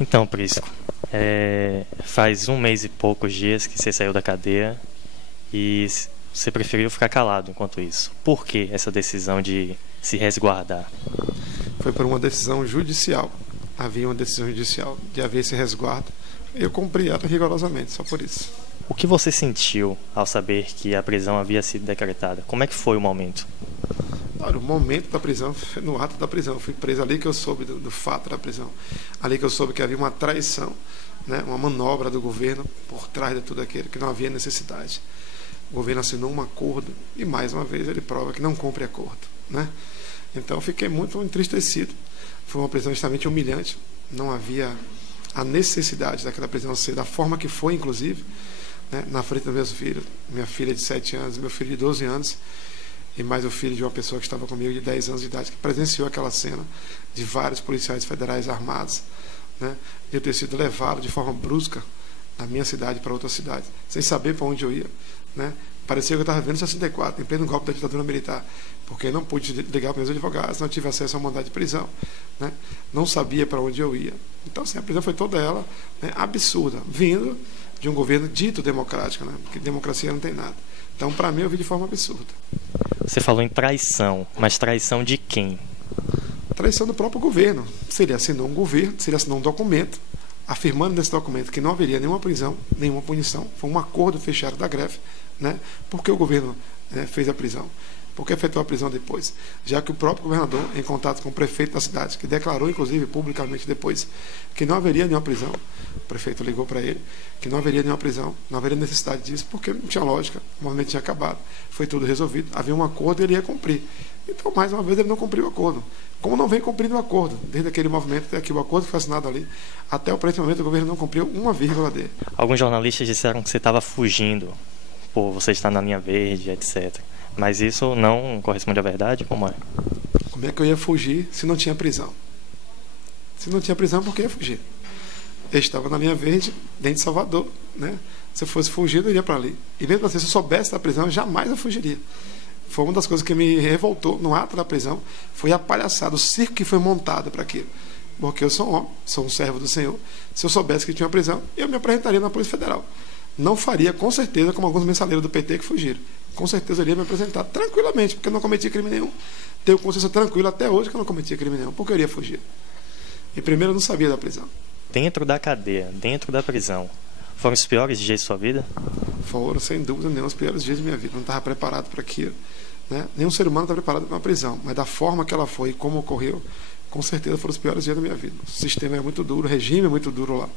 Então, Prisco, faz 1 mês e poucos dias que você saiu da cadeia e você preferiu ficar calado enquanto isso. Por que essa decisão de se resguardar? Foi por uma decisão judicial. Havia uma decisão judicial de haver esse resguardo. Eu cumpri ela rigorosamente, só por isso. O que você sentiu ao saber que a prisão havia sido decretada? Como é que foi o momento? Olha, o momento da prisão, no ato da prisão, eu fui preso ali que eu soube do fato da prisão. Ali que eu soube que havia uma traição, né, uma manobra do governo por trás de tudo aquilo, que não havia necessidade. O governo assinou um acordo e, mais uma vez, ele prova que não cumpre acordo, né? Então, eu fiquei muito entristecido. Foi uma prisão extremamente humilhante. Não havia a necessidade daquela prisão ser da forma que foi, inclusive, né, na frente dos meus filhos. Minha filha de 7 anos, meu filho de 12 anos, e mais o filho de uma pessoa que estava comigo de 10 anos de idade, que presenciou aquela cena de vários policiais federais armados, né, de eu ter sido levado de forma brusca da minha cidade para outra cidade, sem saber para onde eu ia, né? Parecia que eu estava vendo 64, em pleno golpe da ditadura militar, porque não pude ligar para os meus advogados, não tive acesso ao mandado de prisão, né? Não sabia para onde eu ia. Então, assim, a prisão foi toda ela, né, absurda, vindo de um governo dito democrático, né? Porque democracia não tem nada. Então, para mim, eu vi de forma absurda. Você falou em traição, mas traição de quem? Traição do próprio governo. Se ele assinou um governo, se ele assinou um documento, afirmando nesse documento que não haveria nenhuma prisão, nenhuma punição, foi um acordo fechado da greve, né? Por que o governo, né, fez a prisão? Por que efetuou a prisão depois? Já que o próprio governador, em contato com o prefeito da cidade, que declarou, inclusive, publicamente depois, que não haveria nenhuma prisão, o prefeito ligou para ele, que não haveria nenhuma prisão, não haveria necessidade disso, porque não tinha lógica, o movimento tinha acabado, foi tudo resolvido, havia um acordo e ele ia cumprir. Então, mais uma vez, ele não cumpriu o acordo. Como não vem cumprindo o acordo, desde aquele movimento, até aqui, o acordo que foi assinado ali, até o presente momento, o governo não cumpriu uma vírgula dele. Alguns jornalistas disseram que você estava fugindo por você estar na linha verde, etc. Mas isso não corresponde à verdade? Como é? Como é que eu ia fugir se não tinha prisão? Se não tinha prisão, por que eu ia fugir? Eu estava na linha verde, dentro de Salvador, né? Se eu fosse fugir, eu iria para ali. E mesmo assim, se eu soubesse da prisão, jamais eu fugiria. Foi uma das coisas que me revoltou no ato da prisão, foi a palhaçada, o circo que foi montado para aquilo. Porque eu sou um homem, sou um servo do Senhor. Se eu soubesse que tinha uma prisão, eu me apresentaria na Polícia Federal. Não faria, com certeza, como alguns mensaleiros do PT que fugiram. Com certeza eu iria me apresentar tranquilamente, porque eu não cometi crime nenhum. Tenho consciência tranquila até hoje que eu não cometi crime nenhum, porque eu iria fugir. E primeiro eu não sabia da prisão. Dentro da cadeia, dentro da prisão, foram os piores dias de sua vida? Foram, sem dúvida nenhuma, os piores dias da minha vida. Não estava preparado para aquilo, né? Nenhum ser humano está preparado para uma prisão, mas da forma que ela foi e como ocorreu, com certeza foram os piores dias da minha vida. O sistema é muito duro, o regime é muito duro lá,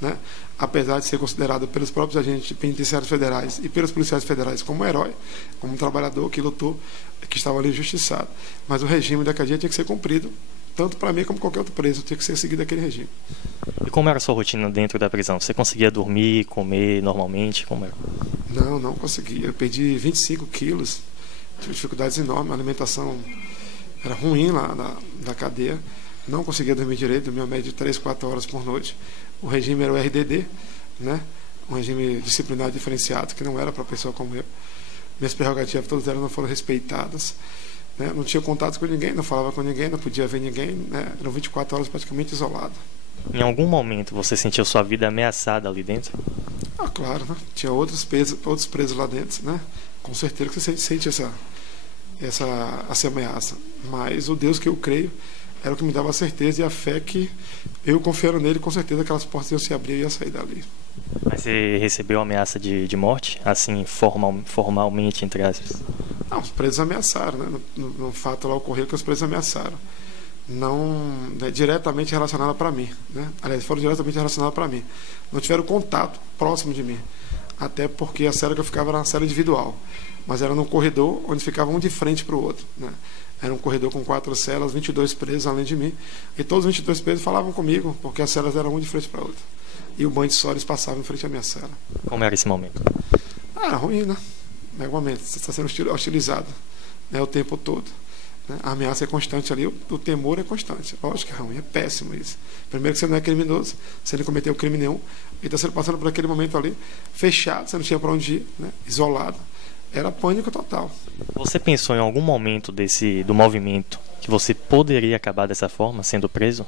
né? Apesar de ser considerado pelos próprios agentes penitenciários federais e pelos policiais federais como um herói, como um trabalhador que lutou, que estava ali injustiçado. Mas o regime da cadeia tinha que ser cumprido, tanto para mim como qualquer outro preso, tinha que ser seguido aquele regime. E como era a sua rotina dentro da prisão? Você conseguia dormir, comer normalmente? Como era? Não conseguia. Eu perdi 25 quilos, tive dificuldades enormes, a alimentação era ruim lá na cadeia, não conseguia dormir direito, dormia uma média de 3, 4 horas por noite. O regime era o RDD, né? Um regime disciplinar diferenciado, que não era para pessoa como eu. Minhas prerrogativas, todas elas não foram respeitadas, né? Não tinha contato com ninguém, não falava com ninguém, não podia ver ninguém, né? Eram 24 horas praticamente isolado. Em algum momento você sentiu sua vida ameaçada ali dentro? Ah, claro, né? Tinha outros presos lá dentro, né? Com certeza que você sente essa ameaça. Mas o Deus que eu creio era o que me dava a certeza e a fé que eu confiando nele, com certeza aquelas portas iam se abrir e ia sair dali. Mas você recebeu ameaça de morte? Assim, formalmente, entre aspas? Não, os presos ameaçaram, né? No fato lá ocorreu que os presos ameaçaram. Não, né, diretamente relacionada para mim, né? Aliás, foram diretamente relacionadas para mim. Não tiveram contato próximo de mim. Até porque a cela que eu ficava era uma cela individual. Mas era num corredor onde ficava um de frente para o outro, né? Era um corredor com 4 celas, 22 presos além de mim. E todos os 22 presos falavam comigo, porque as celas eram um de frente para a outra. E o banho de suores passava em frente à minha cela. Como era esse momento? Ah, ruim, né? Normalmente, você está sendo hostilizado, né, o tempo todo. Né? A ameaça é constante ali, o temor é constante. Lógico que é ruim, é péssimo isso. Primeiro que você não é criminoso, você não cometeu crime nenhum. E está sendo passando por aquele momento ali, fechado, você não tinha para onde ir, né? Isolado. Era pânico total. Você pensou em algum momento do movimento que você poderia acabar dessa forma, sendo preso?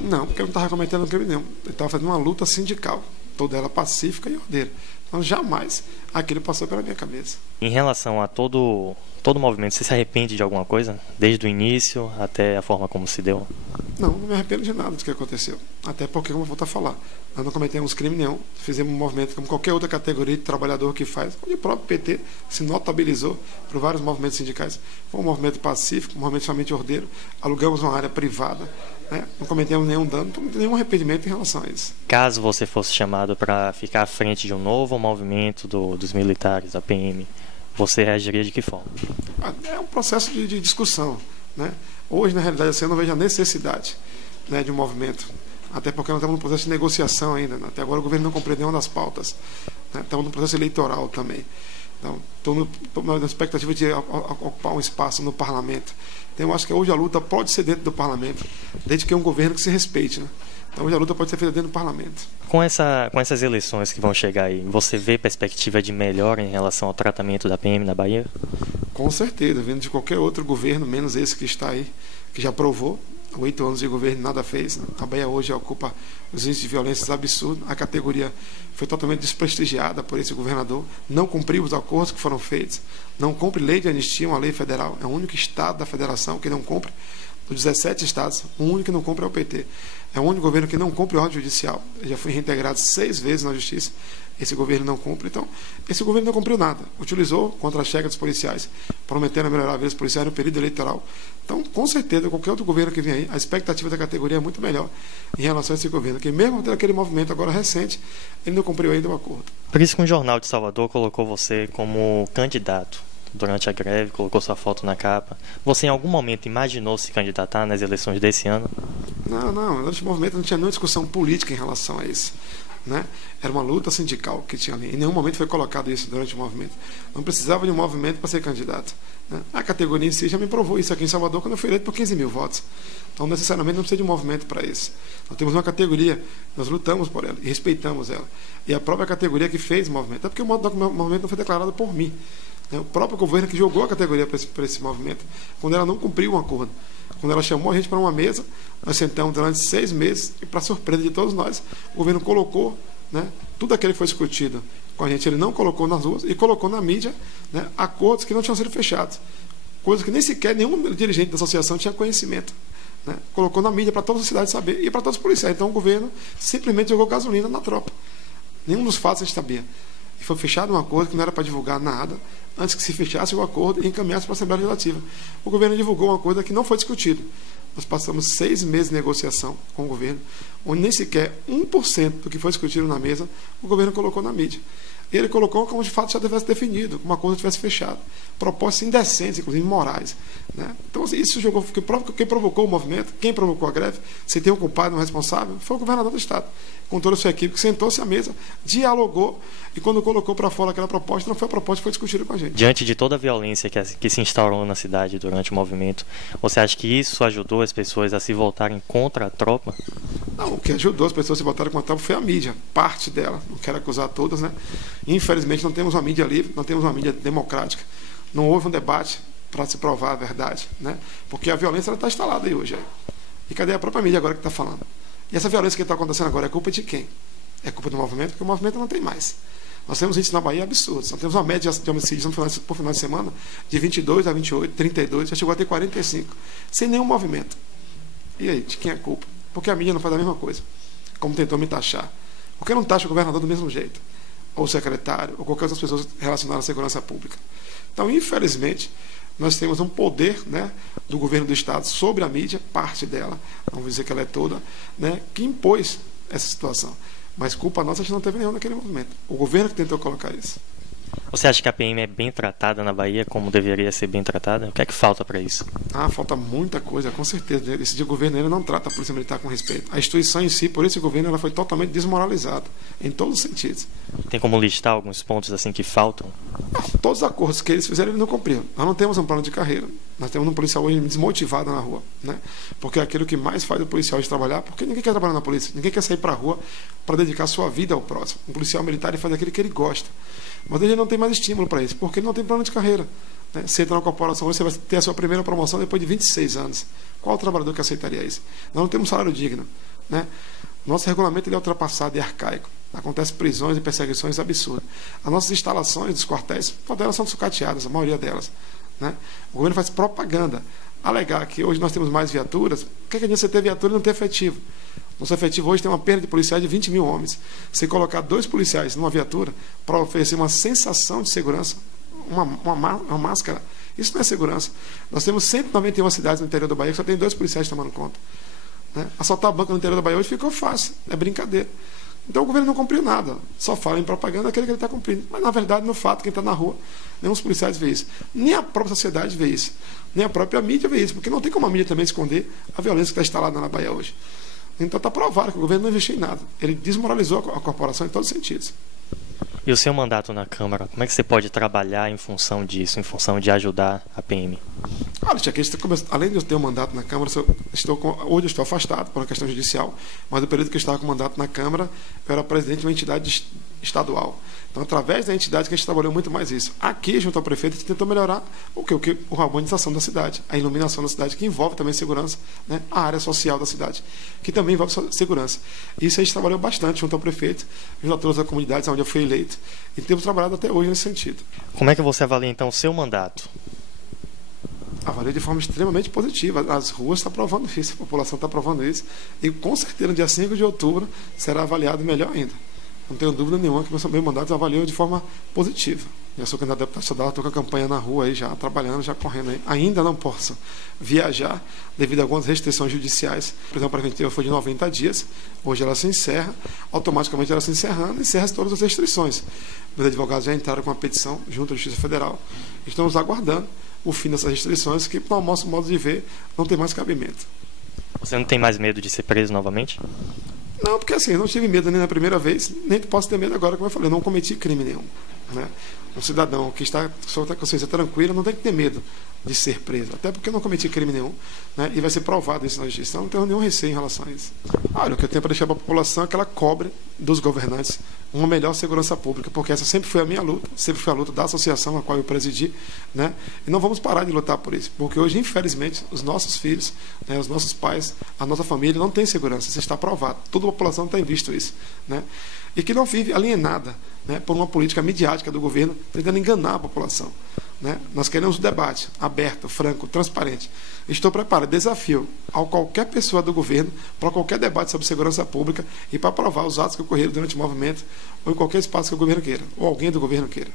Não, porque eu não estava cometendo crime nenhum. Eu estava fazendo uma luta sindical, toda ela pacífica e ordeira. Então jamais aquilo passou pela minha cabeça. Em relação a todo o movimento, você se arrepende de alguma coisa? Desde o início até a forma como se deu? Não me arrependo de nada do que aconteceu. Até porque, como eu volto a falar, nós não cometemos crime nenhum. Fizemos um movimento como qualquer outra categoria de trabalhador que faz. Onde o próprio PT se notabilizou por vários movimentos sindicais. Foi um movimento pacífico, um movimento somente ordeiro. Alugamos uma área privada. Não cometemos nenhum dano, não tem nenhum arrependimento em relação a isso. Caso você fosse chamado para ficar à frente de um novo movimento dos militares, da PM, você reagiria de que forma? É um processo de discussão. Hoje, na realidade, assim, eu não vejo a necessidade de um movimento. Até porque nós estamos num processo de negociação ainda. Até agora o governo não compreendeu nenhuma das pautas. Estamos num processo eleitoral também. Então, estou na expectativa de ocupar um espaço no parlamento. Então, eu acho que hoje a luta pode ser dentro do parlamento, desde que é um governo que se respeite. Então, hoje a luta pode ser feita dentro do parlamento. Com essas eleições que vão chegar aí, você vê perspectiva de melhora em relação ao tratamento da PM na Bahia? Com certeza, vindo de qualquer outro governo, menos esse que está aí, que já provou. 8 anos de governo nada fez. A Bahia hoje ocupa os índices de violência absurdos. A categoria foi totalmente desprestigiada por esse governador. Não cumpriu os acordos que foram feitos. Não cumpre lei de anistia, uma lei federal. É o único estado da federação que não cumpre. Dos 17 estados, o único que não cumpre é o PT. É o único governo que não cumpre ordem judicial. Ele já foi reintegrado 6 vezes na justiça. Esse governo não cumpre. Então, esse governo não cumpriu nada. Utilizou contra a checa dos policiais, prometendo melhorar a vida dos policiais no período eleitoral. Então, com certeza, qualquer outro governo que vem aí, a expectativa da categoria é muito melhor em relação a esse governo, que mesmo tendo aquele movimento agora recente, ele não cumpriu ainda o acordo. Por isso que um jornal de Salvador colocou você como candidato durante a greve, colocou sua foto na capa. Você em algum momento imaginou se candidatar nas eleições desse ano? Não. Durante o movimento não tinha nenhuma discussão política em relação a isso. Era uma luta sindical que tinha ali. Em nenhum momento foi colocado isso durante o movimento. Não precisava de um movimento para ser candidato. A categoria em si já me provou isso aqui em Salvador quando eu fui eleito por 15 mil votos. Então, necessariamente, não precisa de um movimento para isso. Nós temos uma categoria, nós lutamos por ela e respeitamos ela. E a própria categoria que fez o movimento. É porque o movimento não foi declarado por mim. O próprio governo que jogou a categoria para esse movimento, quando ela não cumpriu um acordo. Quando ela chamou a gente para uma mesa, nós sentamos durante 6 meses e, para surpresa de todos nós, o governo colocou tudo aquilo que foi discutido com a gente, ele não colocou nas ruas e colocou na mídia acordos que não tinham sido fechados. Coisas que nem sequer nenhum dirigente da associação tinha conhecimento. Colocou na mídia para toda a sociedade saber e para todos os policiais. Então o governo simplesmente jogou gasolina na tropa. Nenhum dos fatos a gente sabia. E foi fechado um acordo que não era para divulgar nada antes que se fechasse o acordo e encaminhasse para a Assembleia Legislativa. O governo divulgou uma coisa que não foi discutida. Nós passamos 6 meses de negociação com o governo, onde nem sequer 1% do que foi discutido na mesa o governo colocou na mídia. E ele colocou como de fato já tivesse definido, como a coisa tivesse fechado. Propostas indecentes, inclusive morais. Então, assim, isso jogou. Quem provocou o movimento, quem provocou a greve, se tem um culpado e um responsável, foi o governador do Estado. Com toda a sua equipe, que sentou-se à mesa, dialogou, e quando colocou para fora aquela proposta, não foi a proposta que foi discutida com a gente. Diante de toda a violência que se instaurou na cidade durante o movimento, você acha que isso ajudou as pessoas a se voltarem contra a tropa? Não, o que ajudou as pessoas a se voltarem contra a tropa foi a mídia, parte dela. Não quero acusar todas, Infelizmente, não temos uma mídia livre, não temos uma mídia democrática. Não houve um debate para se provar a verdade, Porque a violência está instalada aí hoje. E cadê a própria mídia agora que está falando? E essa violência que está acontecendo agora é culpa de quem? É culpa do movimento, porque o movimento não tem mais. Nós temos índices na Bahia absurdos. Nós temos uma média de homicídios por final de semana de 22 a 28, 32, já chegou a ter 45, sem nenhum movimento. E aí, de quem é a culpa? Porque a mídia não faz a mesma coisa, como tentou me taxar. Por que não taxa o governador do mesmo jeito? Ou o secretário, ou qualquer outras pessoas relacionadas à segurança pública? Então, infelizmente, nós temos um poder do governo do Estado sobre a mídia, parte dela, não vou dizer que ela é toda, que impôs essa situação. Mas culpa nossa, a gente não teve nenhum naquele movimento. O governo que tentou colocar isso. Você acha que a PM é bem tratada na Bahia como deveria ser bem tratada? O que é que falta para isso? Falta muita coisa, com certeza. Esse governo ele não trata a Polícia Militar com respeito. A instituição em si, por esse governo, ela foi totalmente desmoralizada, em todos os sentidos. Tem como listar alguns pontos assim que faltam? Todos os acordos que eles fizeram, eles não cumpriram. Nós não temos um plano de carreira. Nós temos um policial hoje desmotivado na rua. Porque é aquilo que mais faz o policial de trabalhar, porque ninguém quer trabalhar na polícia, ninguém quer sair para a rua para dedicar a sua vida ao próximo. Um policial militar ele faz aquilo que ele gosta. Mas ele não tem mais estímulo para isso, porque ele não tem plano de carreira. Né? Você entra na corporação hoje, você vai ter a sua primeira promoção depois de 26 anos. Qual o trabalhador que aceitaria isso? Nós não temos um salário digno. Né? Nosso regulamento ele é ultrapassado e arcaico. Acontecem prisões e perseguições absurdas. As nossas instalações dos quartéis, todas elas são sucateadas, a maioria delas. Né? O governo faz propaganda. Alegar que hoje nós temos mais viaturas, o que adianta você ter viatura e não ter efetivo? Nosso efetivo hoje tem uma perda de policiais de 20 mil homens. Você colocar 2 policiais numa viatura para oferecer uma sensação de segurança, uma máscara, isso não é segurança. Nós temos 191 cidades no interior da Bahia que só tem 2 policiais tomando conta. Né? Assaltar banco no interior da Bahia hoje ficou fácil, é brincadeira. Então o governo não cumpriu nada, só fala em propaganda aquele que ele está cumprindo. Mas na verdade, no fato, quem está na rua, nem os policiais vê isso, nem a própria sociedade vê isso, nem a própria mídia vê isso, porque não tem como a mídia também esconder a violência que está instalada na Bahia hoje. Então está provado que o governo não investiu em nada, ele desmoralizou a corporação em todos os sentidos. E o seu mandato na Câmara, como é que você pode trabalhar em função disso, em função de ajudar a PM? Olha, além de eu ter um mandato na Câmara, hoje eu estou afastado por uma questão judicial, mas no período que eu estava com mandato na Câmara, eu era presidente de uma entidade estadual. Então, através da entidade que a gente trabalhou muito mais isso. Aqui, junto ao prefeito, a gente tentou melhorar a urbanização da cidade, a iluminação da cidade, que envolve também segurança, né? A área social da cidade, que também envolve segurança. Isso a gente trabalhou bastante junto ao prefeito, junto a todas as comunidades onde eu fui eleito, e temos trabalhado até hoje nesse sentido. Como é que você avalia, então, o seu mandato? Avalia de forma extremamente positiva. As ruas estão provando isso, a população está provando isso, e com certeza no dia 5 de outubro será avaliado melhor ainda. Não tenho dúvida nenhuma que meu mandato avaliou de forma positiva. Eu sou candidato a deputado estadual, estou com a campanha na rua aí já, trabalhando, já correndo aí. Ainda não posso viajar devido a algumas restrições judiciais. A prisão preventiva foi de 90 dias, hoje ela se encerra, automaticamente ela se encerrando, encerra todas as restrições. Meus advogados já entraram com uma petição junto à Justiça Federal. Estamos aguardando o fim dessas restrições que, para o nosso modo de ver, não tem mais cabimento. Você não tem mais medo de ser preso novamente? Não, porque assim, eu não tive medo nem na primeira vez, nem posso ter medo agora, como eu falei, eu não cometi crime nenhum. Né? Um cidadão que está com a consciência tranquila não tem que ter medo de ser preso, até porque eu não cometi crime nenhum, né? E vai ser provado isso na justiça, então não tenho nenhum receio em relação a isso. Olha, o que eu tenho para deixar para a população é que ela cobre dos governantes uma melhor segurança pública, porque essa sempre foi a minha luta, sempre foi a luta da associação a qual eu presidi, né? E não vamos parar de lutar por isso, porque hoje, infelizmente, os nossos filhos, né, os nossos pais, a nossa família não tem segurança, isso está provado, toda a população tem visto isso, né? E que não vive alienada, né, por uma política midiática do governo tentando enganar a população. Né? Nós queremos um debate aberto, franco, transparente. Estou preparado, desafio a qualquer pessoa do governo para qualquer debate sobre segurança pública e para provar os atos que ocorreram durante o movimento ou em qualquer espaço que o governo queira, ou alguém do governo queira.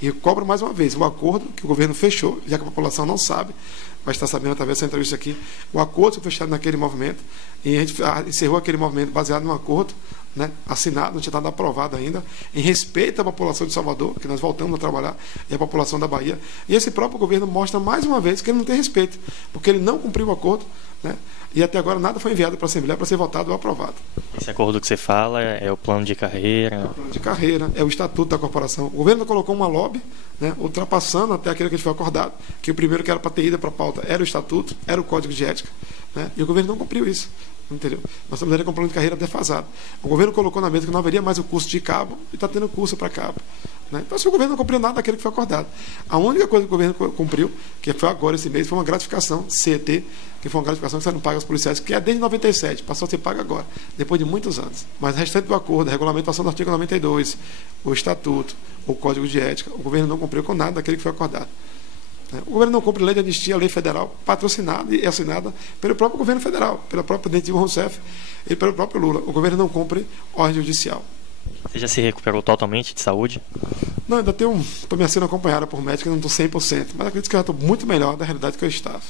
E eu cobro mais uma vez o acordo que o governo fechou, já que a população não sabe, vai estar sabendo através dessa entrevista aqui, o acordo que foi fechado naquele movimento, e a gente encerrou aquele movimento baseado num acordo, né, assinado, não tinha estado aprovado ainda, em respeito à população de Salvador, que nós voltamos a trabalhar, e a população da Bahia. E esse próprio governo mostra mais uma vez que ele não tem respeito, porque ele não cumpriu o acordo, né, e até agora nada foi enviado para a Assembleia para ser votado ou aprovado. Esse acordo que você fala é o plano de carreira? É o plano de carreira, é o estatuto da corporação. O governo colocou uma lobby, né, ultrapassando até aquilo que foi acordado, que o primeiro que era para ter ido para a pauta era o estatuto, era o código de ética, né, e o governo não cumpriu isso. Entendeu? Nós estamos com um plano de carreira defasado. O governo colocou na mesa que não haveria mais o curso de cabo e está tendo curso para cabo. Né? Então, se o governo não cumpriu nada daquilo que foi acordado. A única coisa que o governo cumpriu, que foi agora esse mês, foi uma gratificação, CET, que foi uma gratificação que você não paga aos policiais, que é desde 97, passou a ser paga agora, depois de muitos anos. Mas o restante do acordo, a regulamentação do artigo 92, o estatuto, o código de ética, o governo não cumpriu com nada daquilo que foi acordado. O governo não cumpre a lei de anistia, a lei federal, patrocinada e assinada pelo próprio governo federal, pela própria presidente Dilma Rousseff e pelo próprio Lula. O governo não cumpre ordem judicial. Você já se recuperou totalmente de saúde? Não, ainda estou me sendo acompanhada por médicos, não estou 100%, mas acredito que eu já estou muito melhor da realidade que eu estava.